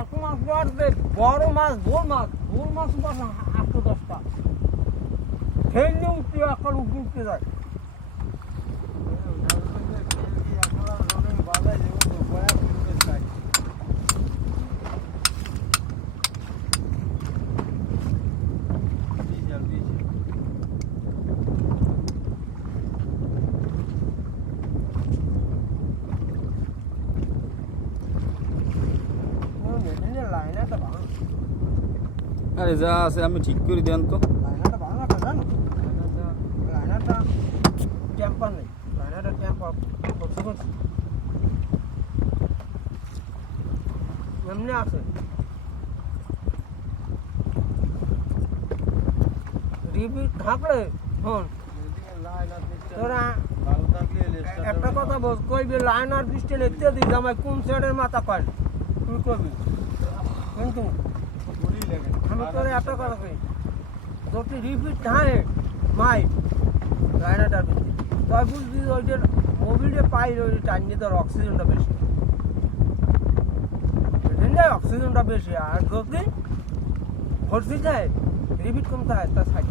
এক মাস বাড়বে বড় মাছ ভোল মাছ বসে 8-10টা খেললে উঠতে এখন উঠতে যায় আরে যা আছে আমি ঠিক করে দেন তো লাইনাটা ভাঙা তো জানো লাইনাটা ক্যাম্পার নেই লাইনাটা ক্যাম্পার করছি এমনি আছে রিপিট থাকলে শোন তোরা একটা কথা বল কইবি লাইনার পিস্টল ইত্যাদি জামাই কোন সাইডের মাথা কয় তুই কবি কিন্তু আমি তোর একটা কথা কই যদি রিপিট থাকে মাই লাইনাটার ভিতরে তাই বুঝবি ওইটার মোবিলটা পাই ওই টাইমে তোর অক্সিজেনটা বেশি অক্সিজেনটা বেশি আর যদি ভর্তি যায় রিপিট কমতে হয় তার সাইড